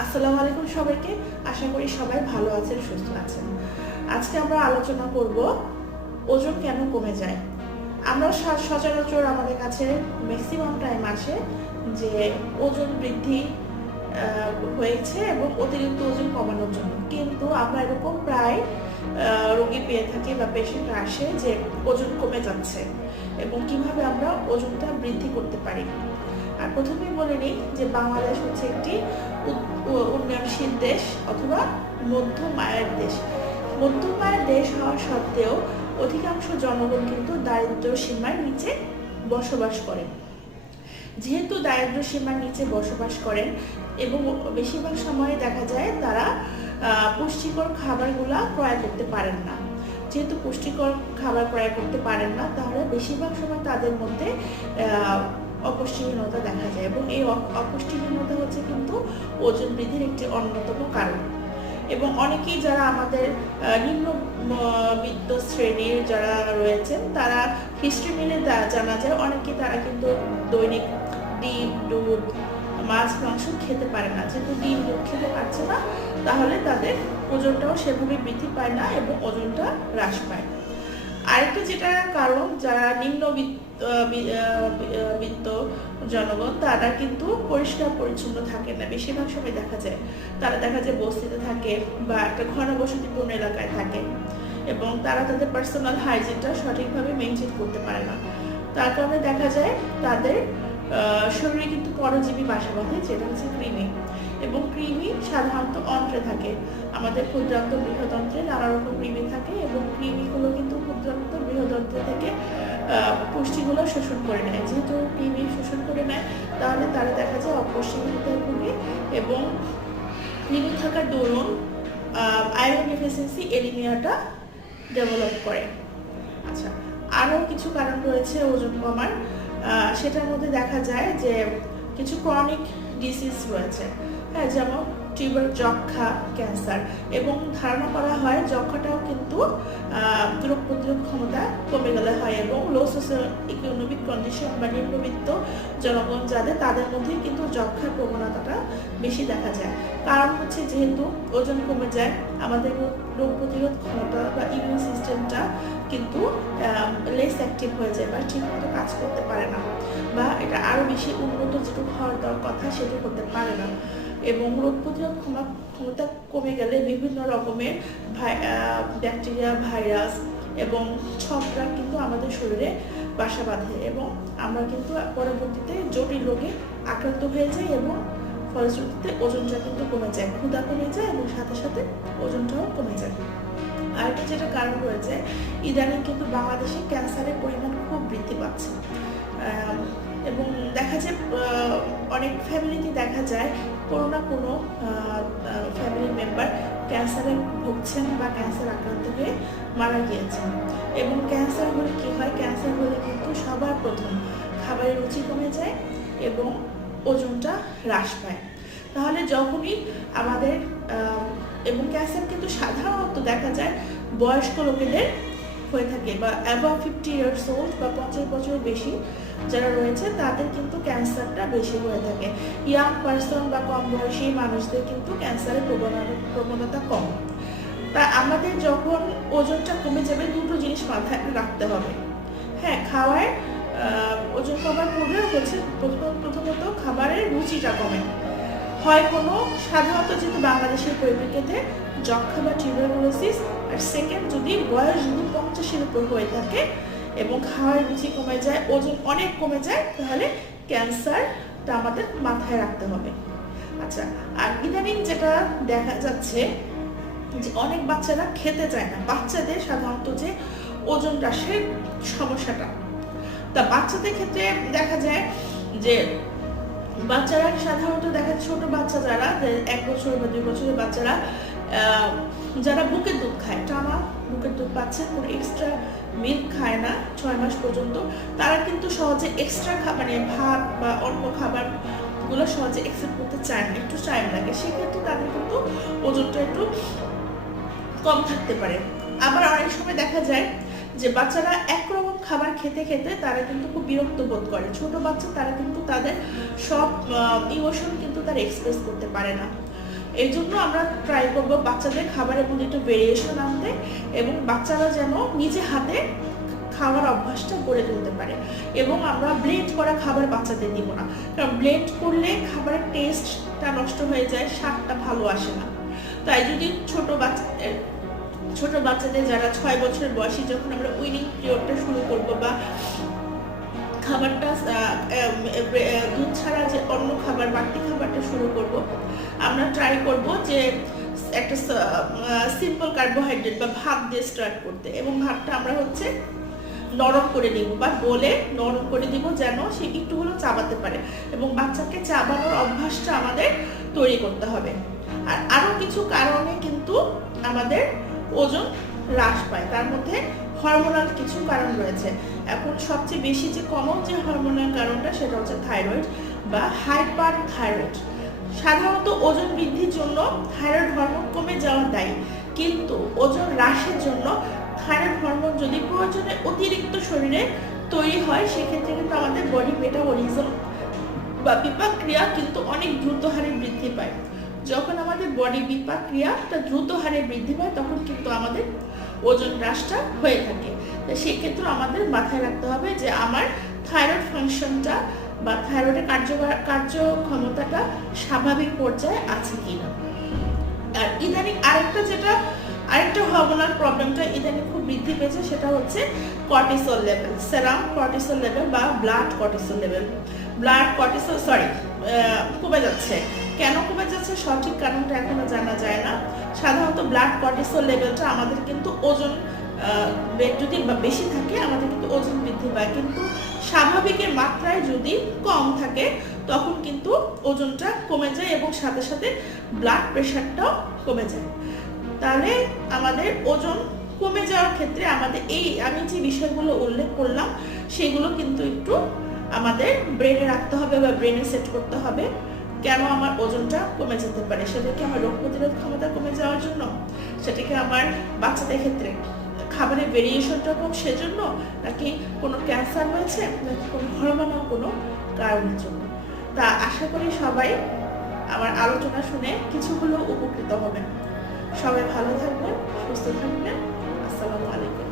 আসসালামু আলাইকুম সবাইকে। আশা করি সবাই ভালো আছেন, সুস্থ আছেন। আজকে আমরা আলোচনা করব ওজন কেন কমে যায়। আমরা সচরাচর আমাদের কাছে ম্যাক্সিমাম টাইম আসে যে ওজন বৃদ্ধি হয়েছে এবং অতিরিক্ত ওজন কমানোর জন্য, কিন্তু আমরা এরকম প্রায় রোগী পেয়ে থাকি বা পেশেন্ট আসে যে ওজন কমে যাচ্ছে এবং কিভাবে আমরা ওজনটা বৃদ্ধি করতে পারি। আর প্রথমেই বলে নিই যে বাংলাদেশ হচ্ছে একটি উন্নয়নশীল দেশ অথবা মধ্যম আয়ের দেশ। মধ্যম আয়ের দেশ হওয়া সত্ত্বেও অধিকাংশ জনগণ কিন্তু দারিদ্র্য সীমার নিচে বসবাস করেন। যেহেতু দারিদ্র্য সীমার নিচে বসবাস করেন এবং বেশিরভাগ সময় দেখা যায় তারা পুষ্টিকর খাবারগুলা ক্রয় করতে পারেন না। যেহেতু পুষ্টিকর খাবার ক্রয় করতে পারেন না, তাহলে বেশিরভাগ সময় তাদের মধ্যে অপুষ্টিহীনতা দেখা যায় এবং এই অপুষ্টিহীনতা হচ্ছে কিন্তু ওজন বৃদ্ধির একটি অন্যতম কারণ। এবং অনেকেই যারা আমাদের নিম্নবিত্ত শ্রেণীর যারা রয়েছেন, তারা হিস্ট্রি মিলে জানা যায় অনেকেই তারা কিন্তু দৈনিক ডিম, দুধ, মাছ, মাংস খেতে পারে না। যেহেতু ডিম, দুধ খেতে পারছে না, তাহলে তাদের ওজনটাও সেভাবে বৃদ্ধি পায় না এবং ওজনটা হ্রাস পায়। আরেকটা যেটা কারণ, যারা নিম্নবিত্ত জনগণ তারা কিন্তু পরিষ্কার পরিচ্ছন্ন থাকে না। বেশিরভাগ সময় দেখা যায় বস্তিতে থাকে বা একটা ঘনবসতিপূর্ণ এলাকায় থাকে এবং তারা তাদের পার্সোনাল হাইজিনটা সঠিকভাবে মেনটেন করতে পারে না। তার কারণে দেখা যায় তাদের শরীরে কিন্তু পরজীবী বাসা বাঁধে, যেটা হচ্ছে কৃমি। এবং কৃমি সাধারণত অন্ত্রে থাকে। আমাদের ক্ষুদ্রান্ত বৃহদন্ত্রে নানা রকম কৃমি থাকে এবং কৃমিগুলো কিন্তু ক্ষুদ্রান্ত বৃহদন্ত্র থেকে পুষ্টিগুলো শোষণ করে নেয়। যেহেতু কৃমি শোষণ করে নেয়, তাহলে তারা দেখা যায় অপুষ্টিহীনতায় ভোগে এবং কৃমি থাকার দরুন আয়রন ডেফিসিয়েন্সি এনিমিয়াটা ডেভেলপ করে। আচ্ছা, আরও কিছু কারণ রয়েছে ওজন কমার। সেটার মধ্যে দেখা যায় যে কিছু ক্রনিক ডিজিজ রয়েছে, হ্যাঁ, যেমন টিউবার, যক্ষা, ক্যান্সার। এবং ধারণা করা হয় যক্ষাটাও কিন্তু রোগ প্রতিরোধ ক্ষমতা কমে গেলে হয় এবং লো সোশ্যাল ইকোনমিক কন্ডিশন বা নিম্নবিত্ত জনগণ যাদের, তাদের মধ্যে কিন্তু যক্ষার প্রবণতাটা বেশি দেখা যায়। কারণ হচ্ছে যেহেতু ওজন কমে যায়, আমাদের রোগ প্রতিরোধ ক্ষমতা বা ইমিউন সিস্টেমটা কিন্তু লেস অ্যাক্টিভ হয়ে যায় বা ঠিকমতো কাজ করতে পারে না, বা এটা আরও বেশি উন্নত যেটুকু হওয়ার কথা সেটা করতে পারে না। এবং রোগ প্রতিরোধ ক্ষমতা কমে গেলে বিভিন্ন রকমের ব্যাকটেরিয়া, ভাইরাস এবং ছত্রাক কিন্তু আমাদের শরীরে বাসা বাঁধে এবং আমরা কিন্তু পরবর্তীতে জটিল রোগে আক্রান্ত হয়ে যাই এবং ফলশ্রুতিতে ওজনটা কিন্তু কমে যায়, ক্ষুধা কমে যায় এবং সাথে সাথে ওজনটাও কমে যায়। আরেকটা যেটা কারণ রয়েছে, ইদানিং কিন্তু বাংলাদেশে ক্যান্সারের পরিমাণ খুব বৃদ্ধি পাচ্ছে এবং দেখা যায় অনেক ফ্যামিলিতে দেখা যায় কোনো না কোনো ফ্যামিলি মেম্বার ক্যান্সারে ভুগছেন বা ক্যান্সার আক্রান্ত হয়ে মারা গিয়েছেন। এবং ক্যান্সার হলে কী হয়, ক্যান্সার হলে কিন্তু সবার প্রথম খাবারের রুচি কমে যায় এবং ওজনটা হ্রাস পায়। তাহলে যখনই আমাদের এবং ক্যান্সার কিন্তু সাধারণত দেখা যায় বয়স্ক লোকেদের হয়ে থাকে বা অ্যাবাভ 50 ইয়ার্স ওল্ড বা 50 বছরের বেশি যারা রয়েছে তাদের কিন্তু ক্যান্সারটা বেশি হয়ে থাকে। ইয়াং পার্সন বা কম বয়সী মানুষদের কিন্তু ক্যান্সারের প্রবণতা কম। তা আমাদের যখন ওজনটা কমে যাবে, দুটো জিনিস মাথায় রাখতে হবে। হ্যাঁ, খাওয়ার ওজন কমার পূর্বে হচ্ছে প্রথমত খাবারের রুচিটা কমে হয় কোনো, সাধারণত যেহেতু বাংলাদেশের পরিপ্রেক্ষিতে যক্ষা বা টিউবারকুলোসিস, আর সেকেন্ড যদি বয়স যদি 50-এর উপর হয়ে থাকে এবং খাওয়ার রুচি কমে যায়, ওজন অনেক কমে যায়, তাহলে ক্যান্সারটা আমাদের মাথায় রাখতে হবে। আচ্ছা, আর ইদানিং যেটা দেখা যাচ্ছে যে অনেক বাচ্চারা খেতে চায় না। বাচ্চাদের সাধারণত যে ওজন হ্রাসের সমস্যাটা, তা বাচ্চাদের ক্ষেত্রে দেখা যায় যে বাচ্চারা সাধারণত দেখা ছোট বাচ্চা যারা 1 বছর বা 2 বছরের বাচ্চারা যারা বুকের দুধ খায়, টানা বুকের দুধ পাচ্ছে, কোনো এক্সট্রা মিল্ক খায় না 6 মাস পর্যন্ত, তারা কিন্তু সহজে এক্সট্রা মানে ভাত বা অন্য খাবারগুলো সহজে অ্যাকসেপ্ট করতে চায় না, একটু টাইম লাগে। সেক্ষেত্রে তাদের কিন্তু ওজনটা একটু কম থাকতে পারে। আবার অনেক সময় দেখা যায় যে বাচ্চারা একরকম খাবার খেতে খেতে তারা কিন্তু খুব বিরক্ত বোধ করে। ছোট বাচ্চা তারা কিন্তু তাদের সব ইমোশন কিন্তু তারা এক্সপ্রেস করতে পারে না। এই জন্য আমরা ট্রাই করবো বাচ্চাদের খাবারের মধ্যে একটু ভেরিয়েশন আনতে, এবং বাচ্চারা যেন নিজে হাতে খাওয়ার অভ্যাসটা গড়ে তুলতে পারে। এবং আমরা ব্লেন্ড করা খাবার বাচ্চাদের দিব না, কারণ ব্লেন্ড করলে খাবারের টেস্টটা নষ্ট হয়ে যায়, স্বাদটা ভালো আসে না। তাই যদি ছোট বাচ্চাদের যারা 6 বছরের বয়সী, যখন আমরা উইনিং পিরিয়ডটা শুরু করব বা খাবারটা দুধ ছাড়া যে অন্য খাবার বাড়তি খাবারটা শুরু করব, আমরা ট্রাই করব যে একটা সিম্পল কার্বোহাইড্রেট বা ভাত দিয়ে স্টার্ট করতে, এবং ভাতটা আমরা হচ্ছে নরম করে দিব বা বলে নরম করে দিব যেন সে একটু হলেও চাবাতে পারে, এবং বাচ্চাকে চাবানোর অভ্যাসটা আমাদের তৈরি করতে হবে। আর আরো কিছু কারণে কিন্তু আমাদের ওজন হ্রাস পায়, তার মধ্যে হরমোনাল কিছু কারণ রয়েছে। এখন সবচেয়ে বেশি যে কমন যে হরমোনাল কারণটা সেটা হচ্ছে থাইরয়েড বা হাইপার থাইরয়েড। সাধারণত ওজন বৃদ্ধির জন্য থাইরয়েড হরমোন কমে যাওয়া দায়ী, কিন্তু ওজন হ্রাসের জন্য থাইরয়েড হরমোন যদি প্রয়োজনে অতিরিক্ত শরীরে তৈরি হয়, সেক্ষেত্রে কিন্তু আমাদের বডি মেটাবলিজম বা বিপাক ক্রিয়া কিন্তু অনেক দ্রুত হারে বৃদ্ধি পায়। যখন আমাদের বডি বিপাক ক্রিয়াটা দ্রুত হারে বৃদ্ধি পায়, তখন কিন্তু আমাদের ওজন হ্রাসটা হয়ে থাকে। তো সেক্ষেত্রে আমাদের মাথায় রাখতে হবে যে আমার থাইরয়েড ফাংশনটা বা থাইরয়েডের কার্যক্ষমতাটা স্বাভাবিক পর্যায়ে আছে কিনা। আর ইদানিং আরেকটা হরমোনাল প্রবলেমটা ইদানিং খুব বৃদ্ধি পেয়েছে, সেটা হচ্ছে কর্টিসল লেভেল, সেরাম কর্টিসল লেভেল বা ব্লাড কর্টিসল লেভেল। কমে যাচ্ছে। কেন কমে যাচ্ছে সঠিক কারণটা এখনো জানা যায় না। সাধারণত ব্লাড কর্টিসল লেভেলটা আমাদের কিন্তু ওজন যদি বেশি থাকে আমাদের কিন্তু ওজন বৃদ্ধি পায়, কিন্তু স্বাভাবিকের মাত্রায় যদি কম থাকে তখন কিন্তু ওজনটা কমে যায় এবং সাথে সাথে ব্লাড প্রেশারটাও কমে যায়। তাহলে আমাদের ওজন কমে যাওয়ার ক্ষেত্রে আমাদের আমি যে বিষয়গুলো উল্লেখ করলাম সেগুলো কিন্তু একটু আমাদের ব্রেনে রাখতে হবে বা ব্রেনে সেট করতে হবে। কেন আমার ওজনটা কমে যেতে পারে? সেটা কি আমার রোগ প্রতিরোধ ক্ষমতা কমে যাওয়ার জন্য, সেটা কি আমার বাচ্চাদের ক্ষেত্রে খাবারের ভেরিয়েশনটা কম সেজন্য, নাকি কোনো ক্যান্সার হয়েছে, নাকি কোনো হরমোনাল কোনো কারণের জন্য? তা আশা করি সবাই আমার আলোচনা শুনে কিছু হলেও উপকৃত হবেন। সবাই ভালো থাকবেন, সুস্থ থাকবেন। আসসালামু আলাইকুম।